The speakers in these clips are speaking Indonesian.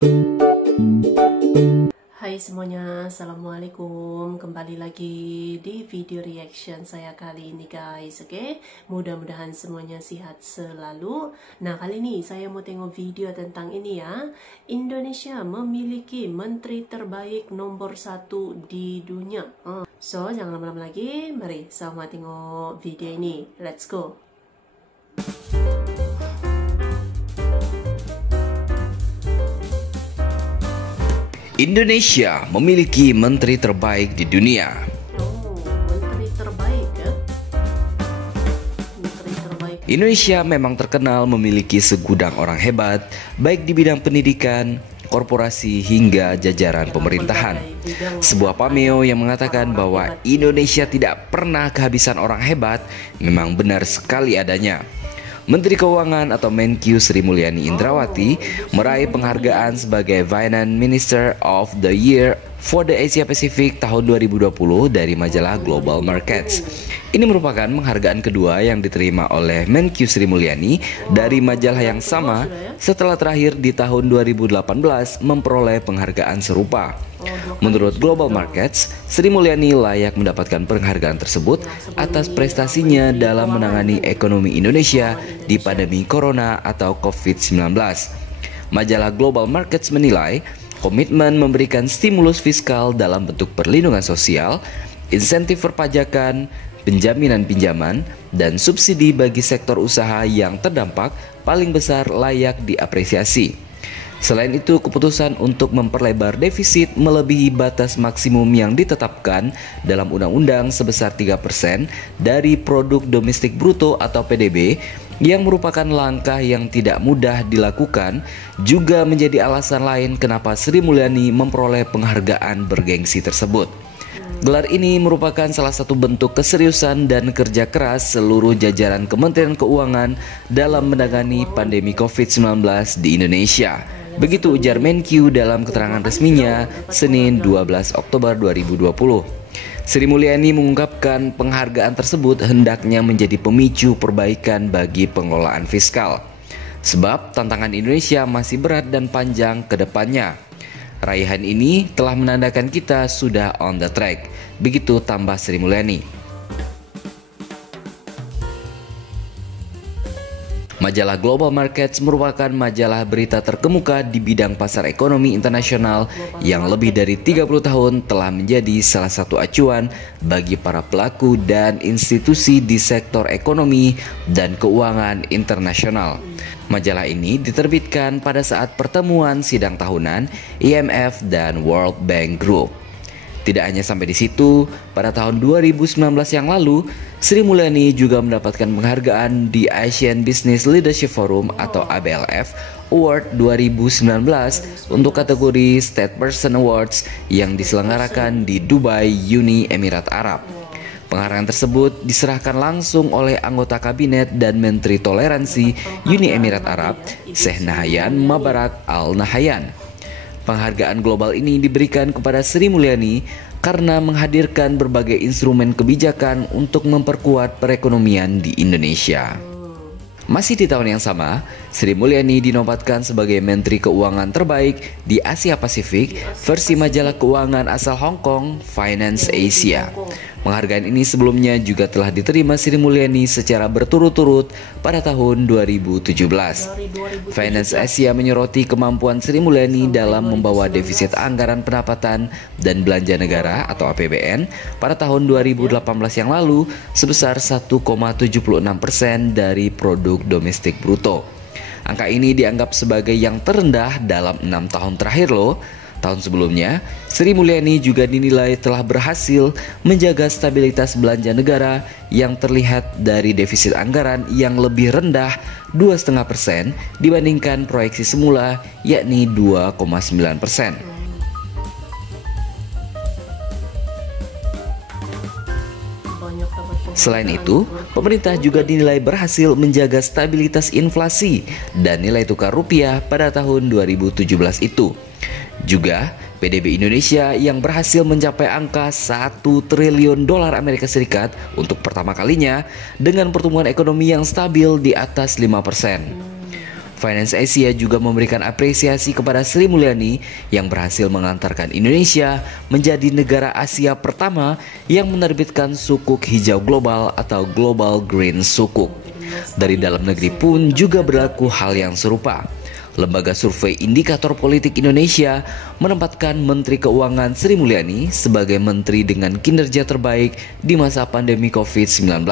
Hai semuanya, Assalamualaikum. Kembali lagi di video reaction saya kali ini guys. Oke, mudah-mudahan semuanya sehat selalu. Nah, kali ini saya mau tengok video tentang ini ya. Indonesia memiliki menteri terbaik nomor 1 di dunia. So, jangan lama-lama lagi. Mari sama tengok video ini. Let's go. Indonesia memiliki menteri terbaik di dunia. Menteri terbaik ya? Menteri terbaik. Indonesia memang terkenal memiliki segudang orang hebat, baik di bidang pendidikan, korporasi, hingga jajaran pemerintahan. Sebuah pameo yang mengatakan bahwa Indonesia tidak pernah kehabisan orang hebat memang benar sekali adanya. Menteri Keuangan atau Menkyu Sri Mulyani Indrawati meraih penghargaan sebagai Finance Minister of the Year for the Asia Pacific tahun 2020 dari majalah Global Markets. Ini merupakan penghargaan kedua yang diterima oleh Menkyu Sri Mulyani dari majalah yang sama setelah terakhir di tahun 2018 memperoleh penghargaan serupa. Menurut Global Markets, Sri Mulyani layak mendapatkan penghargaan tersebut atas prestasinya dalam menangani ekonomi Indonesia di pandemi Corona atau COVID-19. Majalah Global Markets menilai komitmen memberikan stimulus fiskal dalam bentuk perlindungan sosial, insentif perpajakan, penjaminan pinjaman, dan subsidi bagi sektor usaha yang terdampak paling besar layak diapresiasi. Selain itu, keputusan untuk memperlebar defisit melebihi batas maksimum yang ditetapkan dalam undang-undang sebesar 3% dari produk domestik bruto atau PDB yang merupakan langkah yang tidak mudah dilakukan juga menjadi alasan lain kenapa Sri Mulyani memperoleh penghargaan bergengsi tersebut. Gelar ini merupakan salah satu bentuk keseriusan dan kerja keras seluruh jajaran Kementerian Keuangan dalam menangani pandemi COVID-19 di Indonesia. Begitu ujar Menkyu dalam keterangan resminya Senin 12 Oktober 2020. Sri Mulyani mengungkapkan penghargaan tersebut hendaknya menjadi pemicu perbaikan bagi pengelolaan fiskal. Sebab tantangan Indonesia masih berat dan panjang ke depannya. Raihan ini telah menandakan kita sudah on the track. Begitu tambah Sri Mulyani. Majalah Global Markets merupakan majalah berita terkemuka di bidang pasar ekonomi internasional yang lebih dari 30 tahun telah menjadi salah satu acuan bagi para pelaku dan institusi di sektor ekonomi dan keuangan internasional. Majalah ini diterbitkan pada saat pertemuan sidang tahunan IMF dan World Bank Group. Tidak hanya sampai di situ, pada tahun 2019 yang lalu, Sri Mulyani juga mendapatkan penghargaan di Asian Business Leadership Forum atau ABLF Award 2019 untuk kategori State Person Awards yang diselenggarakan di Dubai, Uni Emirat Arab. Penghargaan tersebut diserahkan langsung oleh anggota kabinet dan Menteri Toleransi Uni Emirat Arab, Sheikh Nahyan Mabarak Al Nahyan. Penghargaan global ini diberikan kepada Sri Mulyani karena menghadirkan berbagai instrumen kebijakan untuk memperkuat perekonomian di Indonesia. Masih di tahun yang sama, Sri Mulyani dinobatkan sebagai Menteri Keuangan terbaik di Asia Pasifik versi majalah keuangan asal Hong Kong, Finance Asia. Penghargaan ini sebelumnya juga telah diterima Sri Mulyani secara berturut-turut pada tahun 2017. Finance Asia menyoroti kemampuan Sri Mulyani dalam membawa defisit anggaran pendapatan dan belanja negara atau APBN pada tahun 2018 yang lalu sebesar 1,76% dari produk domestik bruto. Angka ini dianggap sebagai yang terendah dalam 6 tahun terakhir loh. Tahun sebelumnya, Sri Mulyani juga dinilai telah berhasil menjaga stabilitas belanja negara yang terlihat dari defisit anggaran yang lebih rendah 2,5% dibandingkan proyeksi semula yakni 2,9%. Selain itu, pemerintah juga dinilai berhasil menjaga stabilitas inflasi dan nilai tukar rupiah pada tahun 2017 itu. Juga PDB Indonesia yang berhasil mencapai angka 1 triliun dolar Amerika Serikat untuk pertama kalinya dengan pertumbuhan ekonomi yang stabil di atas 5%. Finance Asia juga memberikan apresiasi kepada Sri Mulyani yang berhasil mengantarkan Indonesia menjadi negara Asia pertama yang menerbitkan sukuk hijau global atau Global Green Sukuk. Dari dalam negeri pun juga berlaku hal yang serupa. Lembaga Survei Indikator Politik Indonesia menempatkan Menteri Keuangan Sri Mulyani sebagai menteri dengan kinerja terbaik di masa pandemi COVID-19.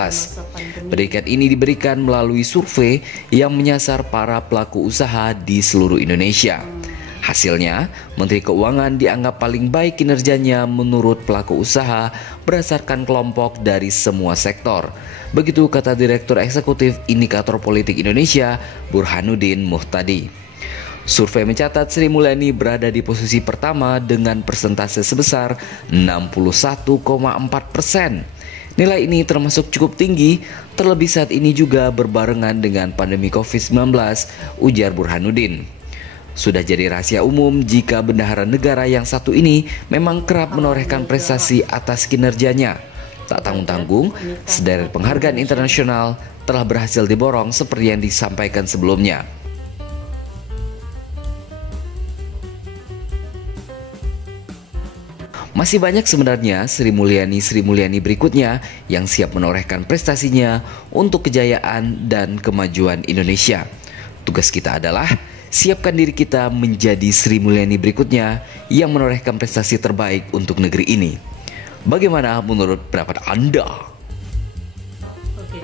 Predikat ini diberikan melalui survei yang menyasar para pelaku usaha di seluruh Indonesia. Hasilnya, Menteri Keuangan dianggap paling baik kinerjanya menurut pelaku usaha berdasarkan kelompok dari semua sektor. Begitu kata Direktur Eksekutif Indikator Politik Indonesia, Burhanuddin Muhtadi. Survei mencatat Sri Mulyani berada di posisi pertama dengan persentase sebesar 61,4%. Nilai ini termasuk cukup tinggi, terlebih saat ini juga berbarengan dengan pandemi COVID-19, ujar Burhanuddin. Sudah jadi rahasia umum jika bendahara negara yang satu ini memang kerap menorehkan prestasi atas kinerjanya. Tak tanggung-tanggung, sederet penghargaan internasional telah berhasil diborong seperti yang disampaikan sebelumnya. Masih banyak sebenarnya Sri Mulyani berikutnya yang siap menorehkan prestasinya untuk kejayaan dan kemajuan Indonesia. Tugas kita adalah siapkan diri kita menjadi Sri Mulyani berikutnya yang menorehkan prestasi terbaik untuk negeri ini. Bagaimana menurut pendapat Anda? Oke.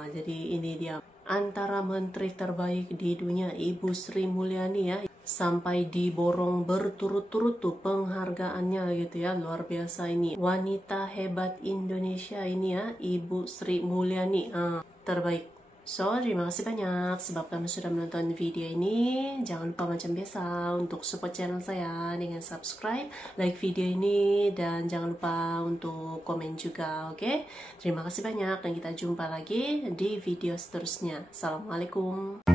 Nah, jadi ini dia antara menteri terbaik di dunia, Ibu Sri Mulyani ya. Sampai diborong berturut-turut tuh penghargaannya gitu ya, luar biasa ini. Wanita hebat Indonesia ini ya, Ibu Sri Mulyani, terbaik. So, terima kasih banyak sebab kamu sudah menonton video ini. Jangan lupa macam biasa untuk support channel saya dengan subscribe, like video ini, dan jangan lupa untuk komen juga, oke? Terima kasih banyak dan kita jumpa lagi di video seterusnya. Assalamualaikum.